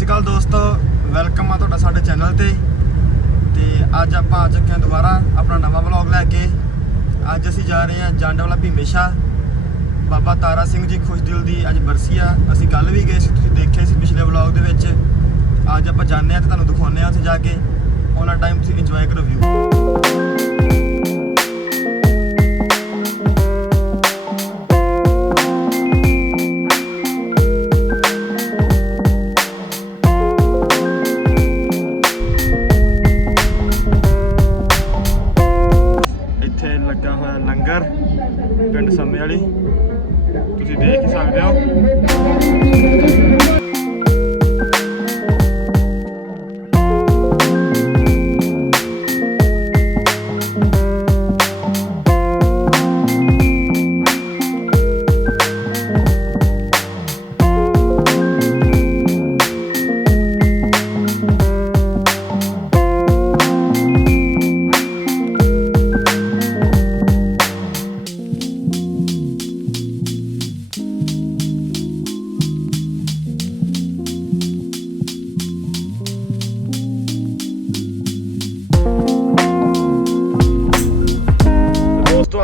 ਸ਼੍ਰੀ ਅਕਾਲ ਦੋਸਤੋ ਵੈਲਕਮ ਆ ਤੁਹਾਡਾ ਸਾਡੇ ਚੈਨਲ ਤੇ। ਤੇ ਅੱਜ ਆਪਾਂ ਆ ਚੁੱਕੇ ਹਾਂ ਦੁਬਾਰਾ ਆਪਣਾ ਨਵਾਂ ਵਲੌਗ ਲੈ ਕੇ। ਅੱਜ ਅਸੀਂ ਜਾ ਰਹੇ ਹਾਂ ਜੰਡ ਵਾਲਾ ਭੀਮੇਸ਼ਾ ਬਾਬਾ ਤਾਰਾ ਸਿੰਘ ਜੀ ਖੁਸ਼ਦਿਲ ਦੀ ਅੱਜ ਬਰਸੀ ਆ। ਅਸੀਂ ਕੱਲ ਵੀ ਗਏ ਸੀ, ਤੁਸੀਂ ਦੇਖਿਆ ਸੀ ਪਿਛਲੇ ਵਲੌਗ ਦੇ ਵਿੱਚ। ਅੱਜ ਆਪਾਂ ਜਾਂਦੇ ਆ ਤੇ ਤੁਹਾਨੂੰ ਦਿਖਾਉਂਦੇ ਆ ਉੱਥੇ ਜਾ ਕੇ। ਉਹਨਾਂ ਟਾਈਮ ਤੁਸੀਂ ਇੰਜੋਏ ਕਰੋ ਵਿਊ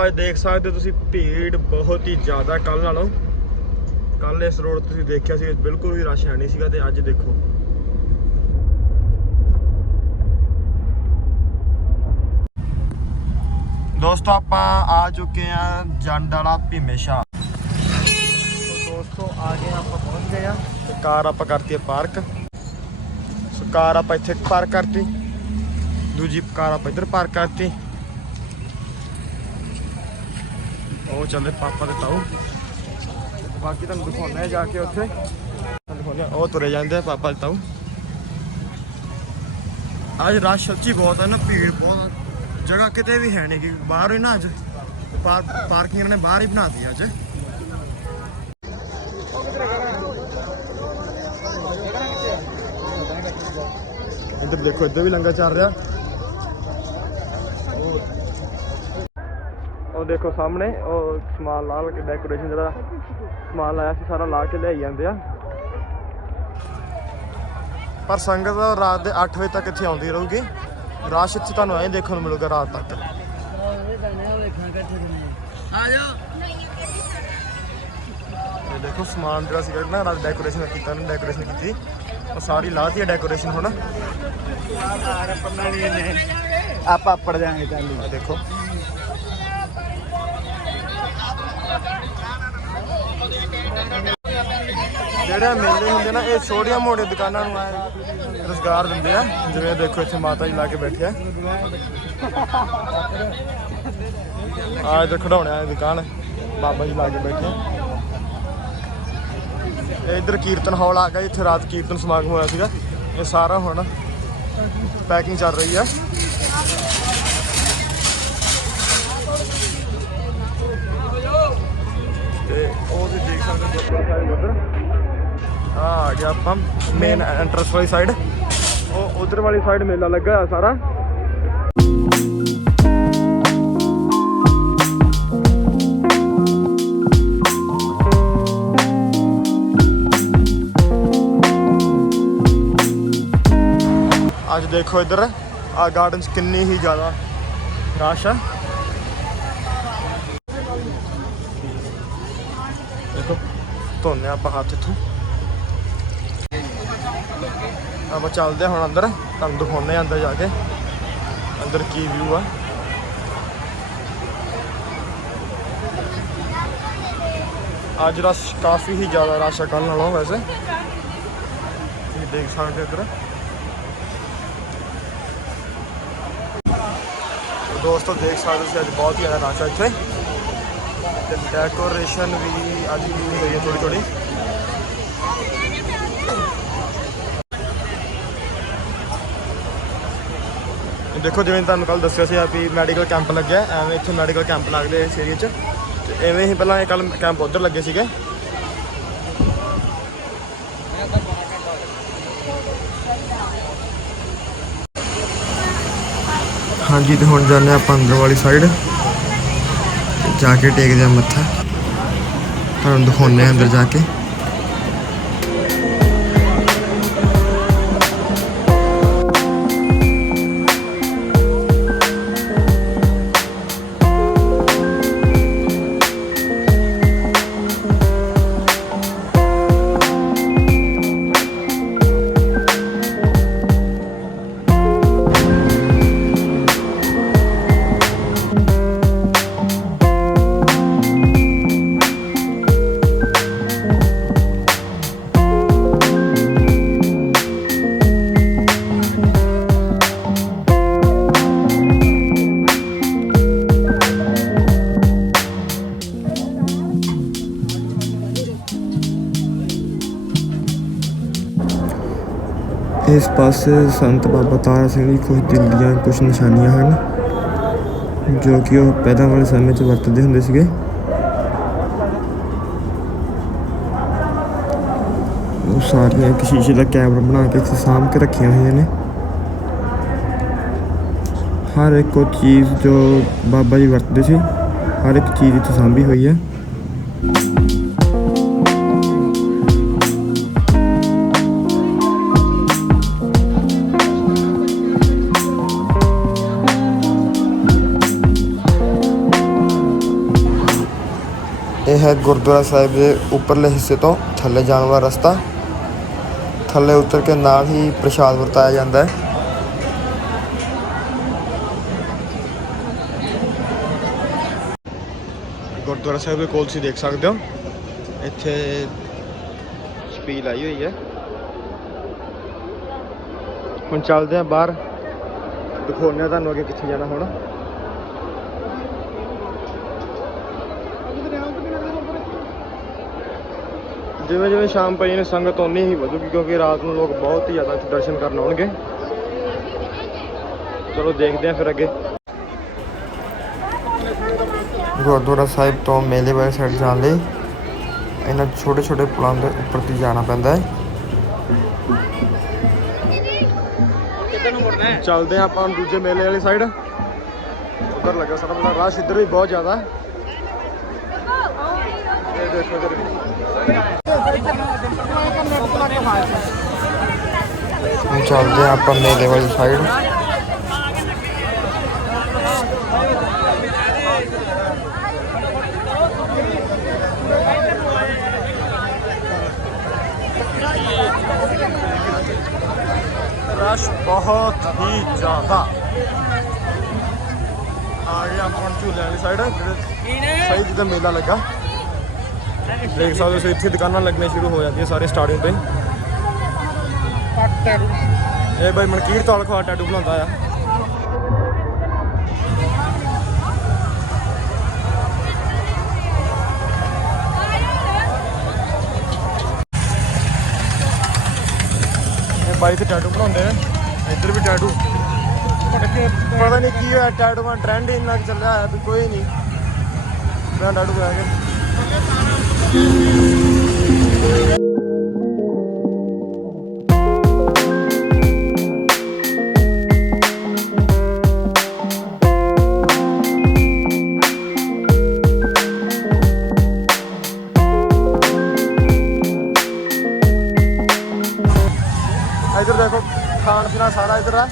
ਅੱਜ ਦੇਖ ਸਕਦੇ ਹੋ ਤੁਸੀਂ ਭੀੜ ਬਹੁਤ ਹੀ ਜ਼ਿਆਦਾ ਕੱਲ ਨਾਲੋਂ। ਕੱਲ ਇਸ ਰੋਡ ਤੁਸੀਂ ਦੇਖਿਆ ਸੀ, ਬਿਲਕੁਲ ਵੀ ਰਸ਼ ਹੈ ਨਹੀਂ ਸੀਗਾ ਤੇ ਅੱਜ ਦੇਖੋ। ਦੋਸਤੋ, ਆਪਾਂ ਆ ਚੁੱਕੇ ਆ ਜੰਡ ਵਾਲਾ ਭੀਮੇਸ਼ਾ ਦੋਸਤੋ, ਆ ਗਏ ਆਪਾਂ, ਪਹੁੰਚ ਗਏ ਆ ਤੇ ਕਾਰ ਆਪਾਂ ਕਰਤੀ ਹੈ ਪਾਰਕ। ਸੋ ਕਾਰ ਆਪਾਂ ਇੱਥੇ ਪਾਰਕ ਕਰਤੀ। ਦੂਜੀ ਕਾਰ ਆਪਾਂ ਇੱਧਰ ਪਾਰਕ ਕਰਤੀ। ਉਹ ਚੱਲੇ ਪਾਪਾ ਦੇ ਤਾऊ ਬਾਕੀ ਤੁਹਾਨੂੰ ਦਿਖਾਉਣਾ ਹੈ ਜਾ ਕੇ ਉੱਥੇ। ਤੁਹਾਨੂੰ ਉਹ ਤੁਰੇ ਜਾਂਦੇ ਪਾਪਾ ਦੇ ਤਾऊ ਅੱਜ ਰਸ਼ ਸੱਚੀ ਬਹੁਤ ਹੈ ਨਾ, ਭੀੜ ਬਹੁਤ ਜਗ੍ਹਾ ਕਿਤੇ ਵੀ ਹੈ ਨਹੀਂ ਕਿ ਬਾਹਰ ਹੀ ਨਾ ਅੱਜ। ਪਾਰਕਿੰਗ ਇਹਨਾਂ ਨੇ ਬਾਹਰ ਹੀ ਬਣਾ ਦਿੱਤੀ ਅੱਜ। ਇੱਧਰ ਦੇਖੋ, ਇੱਧਰ ਵੀ ਲੰਗਰ ਚੱਲ ਰਿਹਾ। ਉਹ ਦੇਖੋ ਸਾਹਮਣੇ ਉਹ ਸਮਾਨ ਲਾ ਕੇ ਡੈਕੋਰੇਸ਼ਨ ਜਿਹੜਾ ਸਮਾਨ ਲਾਇਆ ਸੀ ਸਾਰਾ ਲਾ ਕੇ ਲਿਆਈ ਜਾਂਦੇ ਆ। ਪਰ ਸੰਗਤ ਰਾਤ ਦੇ 8 ਵਜੇ ਤੱਕ ਇੱਥੇ ਆਉਂਦੀ ਰਹੂਗੀ। ਰਸ਼ ਇੱਥੇ ਤੁਹਾਨੂੰ ਐਂ ਦੇਖਣ ਨੂੰ ਮਿਲੂਗਾ ਰਾਤ ਤੱਕ। ਦੇਖੋ ਸਮਾਨ ਜਿਹੜਾ ਸੀਗਾ ਨਾ ਰਾਤ ਡੈਕੋਰੇਸ਼ਨ ਕੀਤਾ ਨਾ ਡੈਕੋਰੇਸ਼ਨ ਕੀਤੀ। ਉਹ ਸਾਰੀ ਲਾਤੀ ਹੈ ਡੈਕੋਰੇਸ਼ਨ ਹੁਣ। ਆਪਾਂ ਪੜ ਜਾਾਂਗੇ ਚੱਲ ਆ ਦੇਖੋ। ਜਿਹੜੇ ਮੇਲੇ ਹੁੰਦੇ ਨਾ, ਇਹ ਛੋਟੀਆਂ ਮੋਟੀਆਂ ਦੁਕਾਨਾਂ ਨੂੰ ਐ ਰੋਜ਼ਗਾਰ ਦਿੰਦੇ ਆ। ਜਿਵੇਂ ਦੇਖੋ, ਇੱਥੇ ਮਾਤਾ ਜੀ ਲਾ ਕੇ ਬੈਠੇ ਆ। ਆ ਇੱਧਰ ਖੜਾਉਣਿਆਂ ਦੀ ਦੁਕਾਨ ਬਾਬਾ ਜੀ ਲਾ ਕੇ ਬੈਠੇ ਆ। ਇਹ ਇੱਧਰ ਕੀਰਤਨ ਹਾਲ ਆ ਗਿਆ। ਇੱਥੇ ਰਾਤ ਕੀਰਤਨ ਸਮਾਗਮ ਹੋਇਆ ਸੀਗਾ। ਇਹ ਸਾਰਾ ਹੁਣ ਪੈਕਿੰਗ ਚੱਲ ਰਹੀ ਆ। ਉਹ ਵੀ ਦੇਖ ਸਕਦੇ ਹੋ ਗੁਰਦੁਆਰਾ ਸਾਹਿਬ ਉਧਰ। ਆ ਆ ਗਿਆ ਆਪਾਂ ਮੇਨ ਐਂਟਰੈਂਸ ਵਾਲੀ ਸਾਈਡ ਉਹ ਉਧਰ ਵਾਲੀ ਸਾਈਡ ਮੇਲਾ ਲੱਗਾ ਹੋਇਆ ਸਾਰਾ। ਅੱਜ ਦੇਖੋ ਇੱਧਰ ਆ ਗਾਰਡਨ 'ਚ ਕਿੰਨੀ ਹੀ ਜ਼ਿਆਦਾ ਰਸ਼ ਆ। ਦੇਖੋ ਧੋਨੇ ਆਪਾਂ ਹੱਥ ਇੱਥੋਂ। ਆਪਾਂ ਚੱਲਦੇ ਹਾਂ ਹੁਣ ਅੰਦਰ, ਤੁਹਾਨੂੰ ਦਿਖਾਉਂਦੇ ਹਾਂ ਅੰਦਰ ਜਾ ਕੇ। ਅੰਦਰ ਕੀ ਵਿਊ ਆ। ਅੱਜ ਰਸ਼ ਕਾਫੀ ਹੀ ਜ਼ਿਆਦਾ ਰਸ਼ ਹੈ ਕੱਲ ਨਾਲੋਂ ਵੈਸੇ। ਤੁਸੀਂ ਦੇਖ ਸਕਦੇ ਹੋ ਇੱਧਰ। ਦੋਸਤੋ, ਦੇਖ ਸਕਦੇ ਹੋ ਅੱਜ ਬਹੁਤ ਹੀ ਜ਼ਿਆਦਾ ਰਸ਼ ਹੈ ਇੱਥੇ। ਤੇ ਡੈਕੋਰੇਸ਼ਨ ਵੀ ਅੱਜ ਕੀਤੀ ਹੋਈ ਹੈ ਦੇਖੋ, ਜਿਵੇਂ ਤੁਹਾਨੂੰ ਕੱਲ ਦੱਸਿਆ ਸੀ ਆ ਵੀ ਮੈਡੀਕਲ ਕੈਂਪ ਲੱਗਿਆ, ਐਵੇਂ ਇੱਥੇ ਮੈਡੀਕਲ ਕੈਂਪ ਲੱਗਦੇ ਇਸ ਏਰੀਆ 'ਚ। ਤੇ ਐਵੇਂ ਹੀ ਪਹਿਲਾਂ ਇਹ ਕੱਲ ਕੈਂਪ ਉਧਰ ਲੱਗੇ ਸੀਗੇ। ਹਾਂਜੀ, ਤੇ ਹੁਣ ਜਾਂਦੇ ਆਪਾਂ ਅੰਦਰ ਵਾਲੀ ਸਾਈਡ ਜਾ ਕੇ ਟੇਕਦੇ ਆ ਮੱਥਾ। ਤੁਹਾਨੂੰ ਦਿਖਾਉਂਦੇ ਆ ਅੰਦਰ ਜਾ ਕੇ। ਇਸ ਪਾਸੇ ਸੰਤ ਬਾਬਾ ਤਾਰਾ ਸਿੰਘ ਦੀ ਕੁਝ ਦਿਲ ਦੀਆਂ ਕੁਝ ਨਿਸ਼ਾਨੀਆਂ ਹਨ, ਜੋ ਕਿ ਉਹ ਪਹਿਲਾਂ ਵਾਲੇ ਸਮੇਂ 'ਚ ਵਰਤਦੇ ਹੁੰਦੇ ਸੀਗੇ। ਉਹ ਸਾਰੀਆਂ ਇੱਕ ਸ਼ੀਸ਼ੇ ਦਾ ਕੈਮਰਾ ਬਣਾ ਕੇ ਇੱਥੇ ਸਾਂਭ ਕੇ ਰੱਖੀਆਂ ਹੋਈਆਂ ਨੇ। ਹਰ ਇੱਕ ਉਹ ਚੀਜ਼ ਜੋ ਬਾਬਾ ਜੀ ਵਰਤਦੇ ਸੀ, ਹਰ ਇੱਕ ਚੀਜ਼ ਇੱਥੇ ਸਾਂਭੀ ਹੋਈ ਹੈ। ਹੈ ਗੁਰਦੁਆਰਾ ਸਾਹਿਬ ਦੇ ਉੱਪਰਲੇ ਹਿੱਸੇ ਤੋਂ ਥੱਲੇ ਜਾਣ ਵਾਲਾ ਰਸਤਾ। ਥੱਲੇ ਉਤਰ ਕੇ ਨਾਲ ਹੀ ਪ੍ਰਸ਼ਾਦ ਵਰਤਾਇਆ ਜਾਂਦਾ ਹੈ। ਗੁਰਦੁਆਰਾ ਸਾਹਿਬ ਦੇ ਕੋਲ ਤੁਸੀਂ ਦੇਖ ਸਕਦੇ ਹੋ। ਇੱਥੇ ਸਪੀਲ ਆਈ ਹੋਈ ਹੈ। ਹੁਣ ਚੱਲਦੇ ਹਾਂ ਬਾਹਰ। ਦਿਖਾਉਂਦੇ ਹਾਂ ਤੁਹਾਨੂੰ ਅੱਗੇ ਕਿੱਥੇ ਜਾਣਾ ਹੁਣ। ਜਿਵੇਂ ਜਿਵੇਂ ਸ਼ਾਮ ਪਈ ਨੇ ਸੰਗਤ ਉਨੀ ਹੀ ਵਧੂਗੀ ਕਿਉਂਕਿ ਰਾਤ ਨੂੰ ਲੋਕ ਬਹੁਤ ਹੀ ਜ਼ਿਆਦਾ ਦਰਸ਼ਨ ਕਰਨ ਆਉਣਗੇ। ਚਲੋ ਦੇਖਦੇ ਹਾਂ ਫਿਰ ਅੱਗੇ। ਗੁਰਦੁਆਰਾ ਸਾਹਿਬ ਤੋਂ ਮੇਲੇ ਵਾਲੀ ਸਾਈਡ ਜਾਣ ਲਈ ਇਹਨਾਂ ਛੋਟੇ ਛੋਟੇ ਪੁਲਾਂ ਦੇ ਉੱਪਰ ਦੀ ਜਾਣਾ ਪੈਂਦਾ ਹੈ। ਕਿੱਧਰ ਨੂੰ ਮੁੜਨਾ ਹੈ? ਚੱਲਦੇ ਹਾਂ ਆਪਾਂ ਦੂਜੇ ਮੇਲੇ ਵਾਲੀ ਸਾਈਡ ਉਧਰ ਲੱਗਾ ਸਾਡਾ ਬੜਾ ਰਸ਼ ਇੱਧਰ ਵੀ ਬਹੁਤ ਜ਼ਿਆਦਾ। ਹੈ ਇਹ ਦੇਖੋ ਇੱਧਰ। ਹੁਣ ਚੱਲਦੇ ਹਾਂ ਆਪਾਂ ਮੇਲੇ ਵਾਲੀ ਸਾਈਡ ਰਸ਼ ਬਹੁਤ ਹੀ ਜ਼ਿਆਦਾ। ਆ ਗਿਆ ਆਪਾਂ ਝੂਲੇ ਵਾਲੀ ਸਾਈਡ ਜਿਹੜੇ ਸਹੀ ਜਿੱਦਾਂ ਮੇਲਾ ਲੱਗਾ। ਦੇਖ ਸਕਦੇ ਹੋ ਤੁਸੀਂ ਇੱਥੇ ਦੁਕਾਨਾਂ ਲੱਗਣੇ ਸ਼ੁਰੂ ਹੋ ਜਾਂਦੀਆਂ ਸਾਰੇ ਸਟਾਰਟਿੰਗ ਇਹ ਬਾਈ ਮਨਕੀਰ ਤੌਲ ਖਵਾ ਟੈਟੂ ਬਣਾਉਂਦਾ ਆ। ਇਹ ਬਾਈ ਤੇ ਟੈਟੂ ਬਣਾਉਂਦੇ ਨੇ ਇੱਧਰ ਵੀ ਟੈਟੂ। ਪਤਾ ਨਹੀਂ ਕੀ ਹੋਇਆ, ਟੈਟੂ ਦਾ ਟ੍ਰੈਂਡ ਇੰਨਾ ਕੁ ਚੱਲਿਆ ਹੋਇਆ ਵੀ ਕੋਈ ਨਹੀਂ। ਮੈਂ ਟੈਟੂ ਕਰਾ ਕੇ। ਇੱਧਰ ਦੇਖੋ, ਖਾਣ ਪੀਣਾ ਸਾਰਾ ਇੱਧਰ ਆ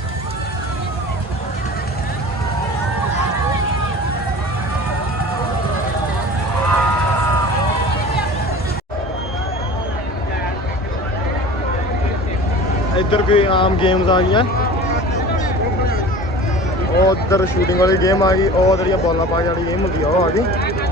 ਇੱਧਰ ਕੋਈ ਆਮ ਗੇਮਸ ਆ ਗਈਆਂ। ਉਹ ਉੱਧਰ ਸ਼ੂਟਿੰਗ ਵਾਲੀ ਗੇਮ ਆ ਗਈ, ਉਹ ਜਿਹੜੀਆਂ ਬਾਲਾਂ ਪਾ ਵਾਲੀ ਗੇਮ ਹੁੰਦੀ ਆ, ਉਹ ਆ ਗਈ।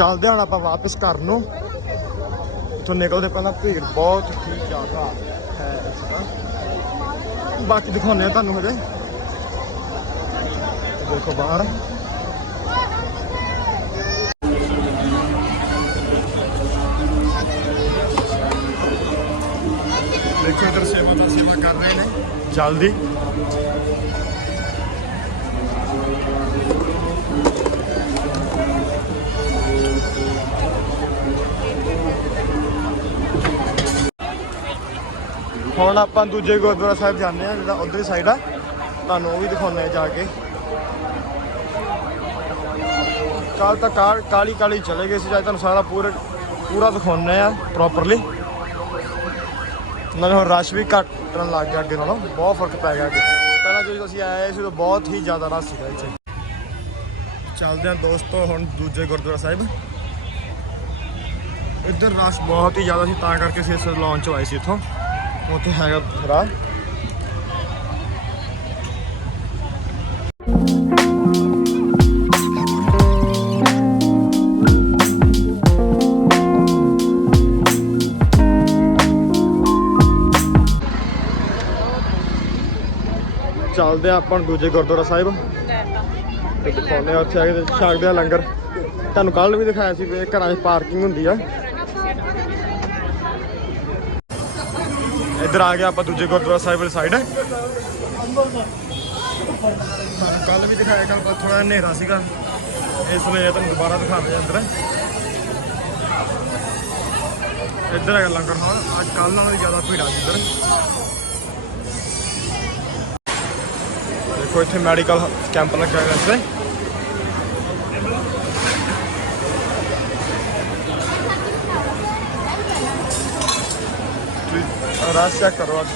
ਚੱਲਦੇ ਹੁਣ ਆਪਾਂ ਵਾਪਸ ਘਰ ਨੂੰ। ਇੱਥੋਂ ਨਿਕਲਦੇ ਪਹਿਲਾਂ ਭੀੜ ਬਹੁਤ ਹੀ ਜ਼ਿਆਦਾ ਹੈ ਬਾਕੀ ਦਿਖਾਉਂਦੇ ਆ ਤੁਹਾਨੂੰ ਹਜੇ। ਦੇਖੋ ਬਾਹਰ। ਦੇਖੋ ਇਧਰ ਸੇਵਾ ਦਾ ਸੇਵਾ ਕਰ ਰਹੇ ਨੇ, ਜਲਦੀ। ਹੁਣ ਆਪਾਂ ਦੂਜੇ ਗੁਰਦੁਆਰਾ ਸਾਹਿਬ ਜਾਂਦੇ ਆ ਜਿਹੜਾ ਉਧਰਲੀ ਸਾਈਡ ਆ। ਤੁਹਾਨੂੰ ਉਹ ਵੀ ਦਿਖਾਉਂਦੇ ਆ ਜਾ ਕੇ। ਕੱਲ ਤਾਂ ਕਾਰ ਕਾਲੀ ਕਾਲੀ ਚਲੇ ਗਏ ਸੀ, ਅੱਜ ਤੁਹਾਨੂੰ ਸਾਰਾ ਪੂਰਾ ਪੂਰਾ ਦਿਖਾਉਂਦੇ ਆ ਪ੍ਰੋਪਰਲੀ ਨਾਲੇ ਹੁਣ ਰਸ਼ ਵੀ ਘਟਣ ਲੱਗ ਗਿਆ ਅੱਗੇ ਨਾਲੋਂ, ਬਹੁਤ ਫ਼ਰਕ ਪੈ ਗਿਆ ਅੱਗੇ। ਪਹਿਲਾਂ ਜਦੋਂ ਅਸੀਂ ਆਏ ਸੀ ਤਾਂ ਬਹੁਤ ਹੀ ਜ਼ਿਆਦਾ ਰਸ਼ ਸੀਗਾ ਇੱਥੇ। ਚੱਲਦੇ ਹਾਂ ਦੋਸਤੋ ਹੁਣ ਦੂਜੇ ਗੁਰਦੁਆਰਾ ਸਾਹਿਬ। ਇੱਧਰ ਰਸ਼ ਬਹੁਤ ਹੀ ਜ਼ਿਆਦਾ ਸੀ, ਤਾਂ ਕਰਕੇ ਅਸੀਂ ਇਸ ਲਾਂਚ ਆਏ ਸੀ ਇੱਥੋਂ। ਉੱਥੇ ਹੈਗਾ ਰਾਹ ਚੱਲਦੇ ਆ ਆਪਾਂ ਦੂਜੇ ਗੁਰਦੁਆਰਾ ਸਾਹਿਬ। ਤੇ ਦਿਖਾਉਂਦੇ ਆ ਉੱਥੇ ਆ ਕੇ ਛਕਦੇ ਆ ਲੰਗਰ। ਤੁਹਾਨੂੰ ਕੱਲ ਵੀ ਦਿਖਾਇਆ ਸੀ ਵੀ ਘਰਾਂ 'ਚ ਪਾਰਕਿੰਗ ਹੁੰਦੀ ਆ। ਇੱਧਰ ਆ ਗਿਆ ਆਪਾਂ ਦੂਜੇ ਗੁਰਦੁਆਰਾ ਸਾਹਿਬ ਵਾਲੀ ਸਾਈਡ ਕੱਲ ਵੀ ਦਿਖਾਇਆ ਕੱਲ ਪਰ ਥੋੜਾ ਹਨੇਰਾ ਸੀਗਾ। ਇਸ ਲਈ ਤੁਹਾਨੂੰ ਦੁਬਾਰਾ ਦਿਖਾਉਂਦੇ ਆ ਅੰਦਰ। ਇੱਧਰ ਹੈਗਾ ਲੰਗਰ ਹਾਲ ਅੱਜ ਕੱਲ ਨਾਲੋਂ ਵੀ ਜ਼ਿਆਦਾ ਭੀੜ ਆ ਇੱਧਰ। ਦੇਖੋ, ਇੱਥੇ ਮੈਡੀਕਲ ਕੈਂਪ ਲੱਗਿਆ ਹੋਇਆ ਇੱਥੇ। ਤੁਸੀਂ ਰਾਸ ਚੈੱਕ ਕਰੋ ਅੱਜ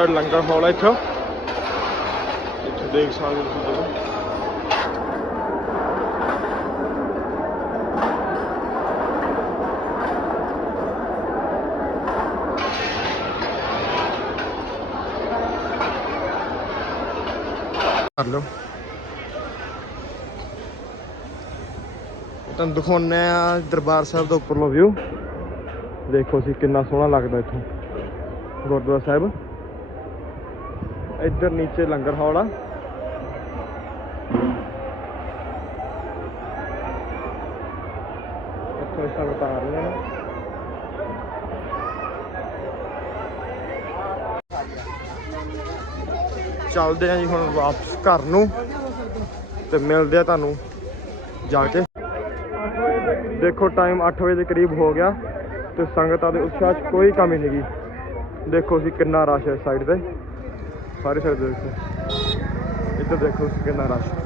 ਸਾਈਡ ਲੰਗਰ ਹਾਲ ਹੈ ਇੱਥੇ। ਇੱਥੇ ਦੇਖ ਸਕਦੇ ਤੁਸੀਂ ਜਦੋਂ। ਕਰ ਲਓ। ਤੁਹਾਨੂੰ ਦਿਖਾਉਂਦੇ ਆ ਦਰਬਾਰ ਸਾਹਿਬ ਦਾ ਉੱਪਰਲਾ ਵਿਊ ਦੇਖੋ ਸੀ ਕਿੰਨਾ ਸੋਹਣਾ ਲੱਗਦਾ ਇੱਥੋਂ। ਗੁਰਦੁਆਰਾ ਸਾਹਿਬ। ਇੱਧਰ ਨੀਚੇ ਲੰਗਰ ਹਾਲ ਆ। ਇੱਥੋਂ ਸੰਗਤਾਂ ਆ ਰਹੀਆਂ ਚੱਲਦੇ ਆ ਜੀ ਹੁਣ ਵਾਪਸ ਘਰ ਨੂੰ ਤੇ ਮਿਲਦੇ ਆ ਤੁਹਾਨੂੰ ਜਾ ਕੇ। ਦੇਖੋ ਟਾਈਮ 8 ਵਜੇ ਦੇ ਕਰੀਬ ਹੋ ਗਿਆ ਤੇ ਸੰਗਤਾਂ ਦੇ ਉਤਸ਼ਾਹ 'ਚ ਕੋਈ ਕਮੀ ਨਹੀਂ ਗੀ ਦੇਖੋ ਸੀ ਕਿੰਨਾ ਰਸ਼ ਹੈ ਸਾਈਡ ਤੇ। ਸਾਰੇ ਸਾਈਡ ਦੇਖੋ ਇੱਧਰ ਦੇਖੋ ਸੀ ਕਿੰਨਾ ਰਸ਼।